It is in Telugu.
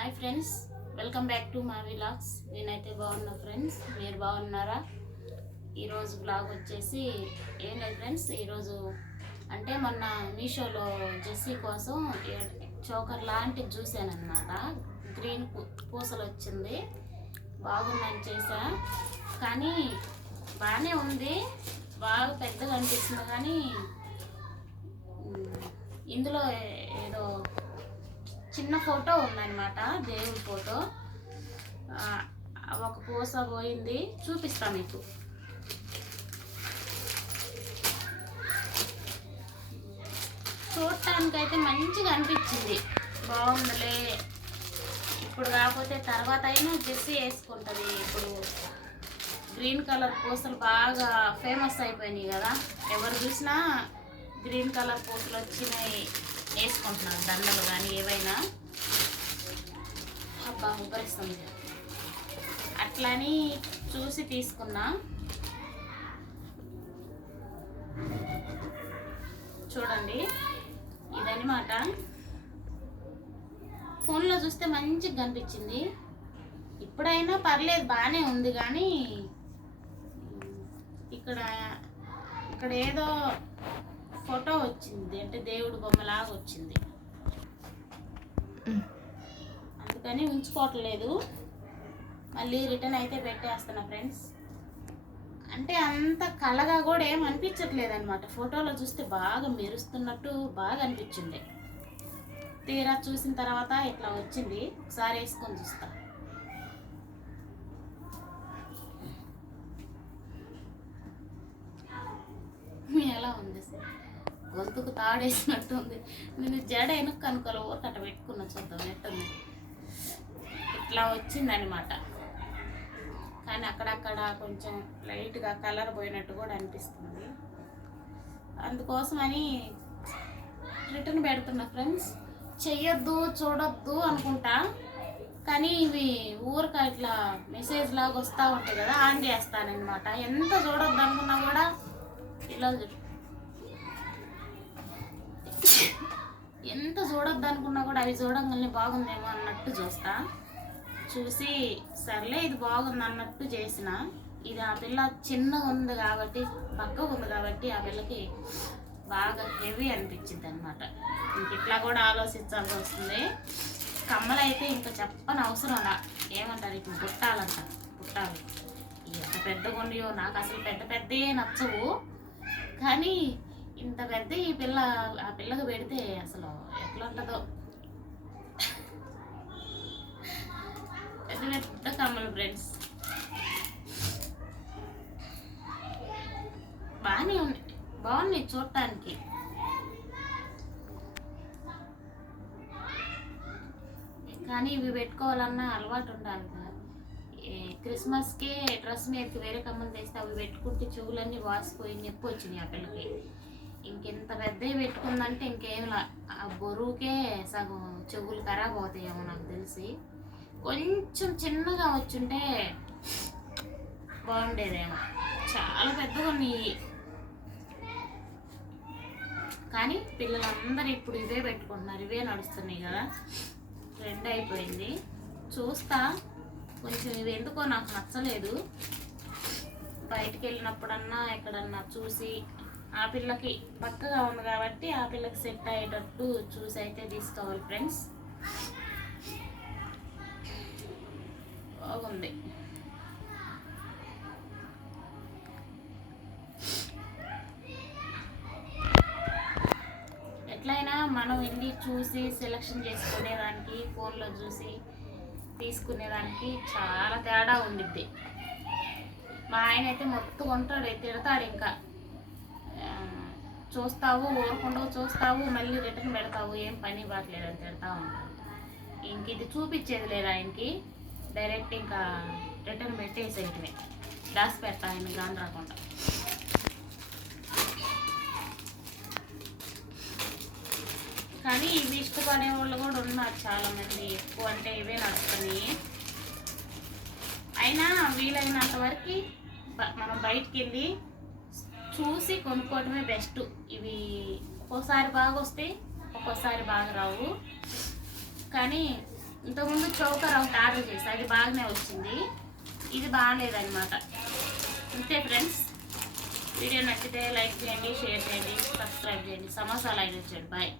Hi friends, welcome back to మా వ్లాగ్స్. నేనైతే బాగున్నా ఫ్రెండ్స్, మీరు బాగున్నారా? ఈరోజు బ్లాగ్ వచ్చేసి ఏం లేదు ఫ్రెండ్స్. ఈరోజు అంటే మొన్న మీషోలో జెస్సీ కోసం చోకర్ లాంటిది చూశాను అనమాట. గ్రీన్ పూసలు వచ్చింది, బాగుందని చేసా. కానీ బాగానే ఉంది, బాగా పెద్దగా అనిపిస్తుంది. కానీ ఇందులో ఏదో చిన్న ఫోటో ఉందన్నమాట, దేవుడి ఫోటో. ఒక పూస పోయింది, చూపిస్తా మీకు. చూడటానికైతే మంచిగా అనిపించింది, బాగుందిలే. ఇప్పుడు కాకపోతే తర్వాత అయినా జెస్సీ వేసుకుంటుంది. ఇప్పుడు గ్రీన్ కలర్ పూసలు బాగా ఫేమస్ అయిపోయినాయి కదా, ఎవరు చూసినా గ్రీన్ కలర్ పూసలు వచ్చినాయి వేసుకుంటున్నాను, దండలు కానీ ఏవైనా. అబ్బా ఉబ్బరిస్తుంది, అట్లని చూసి తీసుకున్నా. చూడండి, ఇదన్నమాట. ఫోన్లో చూస్తే మంచిగా కనిపించింది, ఇప్పుడైనా పర్లేదు బాగానే ఉంది. కానీ ఇక్కడ ఏదో ఫోటో వచ్చింది, అంటే దేవుడు బొమ్మలాగా వచ్చింది, అందుకని ఉంచుకోవట్లేదు. మళ్ళీ రిటర్న్ అయితే పెట్టేస్తున్నా ఫ్రెండ్స్. అంటే అంత కళగా కూడా ఏం అనిపించట్లేదు అనమాట. ఫోటోలో చూస్తే బాగా మెరుస్తున్నట్టు బాగా అనిపించింది, తీరా చూసిన తర్వాత ఇట్లా వచ్చింది. ఒకసారి వేసుకొని చూస్తా. ఎలా ఉంది, గొంతుకు తాడేసినట్టుంది. నేను జడ వెనక్కి అనుకోలే, ఊరకట్ట పెట్టుకున్నా, చూద్దాం ఎట్టుంది. ఇట్లా వచ్చిందనమాట. కానీ అక్కడక్కడ కొంచెం లైట్గా కలర్ పోయినట్టు కూడా అనిపిస్తుంది. అందుకోసమని రిటర్న్ పెడుతున్నా ఫ్రెండ్స్. చెయ్యొద్దు, చూడొద్దు అనుకుంటా, కానీ ఇవి ఊరిక ఇట్లా మెసేజ్ లాగా వస్తూ ఉంటాయి కదా, ఆన్ చేస్తానన్నమాట. ఎంత చూడొద్దు అనుకున్నా కూడా ఇలా ఎంత చూడొద్దు అనుకున్నా కూడా అవి చూడంగానే బాగుందేమో అన్నట్టు చూసి సర్లే ఇది బాగుంది అన్నట్టు చేసిన. ఇది ఆ పిల్ల చిన్నగా ఉంది కాబట్టి, పక్కగా ఉంది కాబట్టి ఆ పిల్లకి బాగా హెవీ అనిపించింది అనమాట. ఇంక ఇట్లా కూడా ఆలోచించాల్సి వస్తుంది. కమ్మలు అయితే ఇంకా చెప్పని అవసరం అలా, ఏమంటారు ఇప్పుడు బుట్టాలంట, బుట్టాలు ఎంత పెద్దగా ఉండయో. నాకు అసలు పెద్ద పెద్దయే నచ్చవు, కానీ ఇంత పెద్ద ఈ పిల్ల ఆ పిల్లకి పెడితే అసలు ఎట్లా ఉంటుందో. పెద్ద పెద్ద కమ్మలు ఫ్రెండ్స్, బాగున్నాయి చూడటానికి. కానీ ఇవి పెట్టుకోవాలన్నా అలవాటు ఉండాలి కదా. క్రిస్మస్కే డ్రెస్ మీదకి వేరే కమ్మలు తెస్తే అవి పెట్టుకుంటే చెవులన్నీ వాసిపోయి నొప్పి వచ్చినాయి ఆ పిల్లకి. ఇంకెంత పెద్దవి పెట్టుకుందంటే ఇంకేమిలా, ఆ బరువుకే సగం చెవులు ఖరాబ్ అవుతాయేమో నాకు తెలిసి. కొంచెం చిన్నగా వచ్చుంటే బాగుండేదేమో. చాలా పెద్దగా ఉన్నాయి, కానీ పిల్లలందరూ ఇప్పుడు ఇవే పెట్టుకుంటున్నారు, ఇవే నడుస్తున్నాయి కదా, ట్రెండ్ అయిపోయింది. చూస్తా, కొంచెం ఇవి ఎందుకో నాకు నచ్చలేదు. బయటికి వెళ్ళినప్పుడన్నా ఎక్కడన్నా చూసి, ఆ పిల్లకి పక్కగా ఉంది కాబట్టి ఆ పిల్లకి సెట్ అయ్యేటట్టు చూసి అయితే తీసుకోవాలి ఫ్రెండ్స్. బాగుంది. ఎట్లయినా మనం వెళ్ళి చూసి సెలెక్షన్ చేసుకునేదానికి, ఫోన్లో చూసి తీసుకునేదానికి చాలా తేడా ఉండిద్ది. మా ఆయన అయితే మొత్తం కొంటాడు, తిడతాడు. ఇంకా చూస్తావు, ఊరకుండా చూస్తావు, మళ్ళీ రిటర్న్ పెడతావు, ఏం పని బాట్లేదని తిడతా ఉంటాడు. ఇంక ఇది చూపించేది లేదు ఆయనకి, డైరెక్ట్ ఇంకా రిటర్న్ పెట్టేసేయటమే, దాసి పెడతా ఆయన గాని రాకుండా. కానీ ఇవి ఇష్టపడే వాళ్ళు కూడా ఉన్నారు చాలామంది, ఎక్కువ అంటే ఇవే నడుస్తున్నాయి. అయినా వీలైనంత వరకు మనం బయటికి వెళ్ళి చూసి కొనుక్కోవడమే బెస్ట్. ఇవి ఒక్కోసారి బాగా వస్తాయి, ఒక్కోసారి బాగా రావు. కానీ ఇంతకుముందు చౌకర్ ఒకటి ఆర్డర్ చేసి అది బాగానే వచ్చింది, ఇది బాగాలేదన్నమాట. అంతే ఫ్రెండ్స్, వీడియో నచ్చితే లైక్ చేయండి, షేర్ చేయండి, సబ్స్క్రైబ్ చేయండి. సమోసాలు అయిన వచ్చాడు. బాయ్.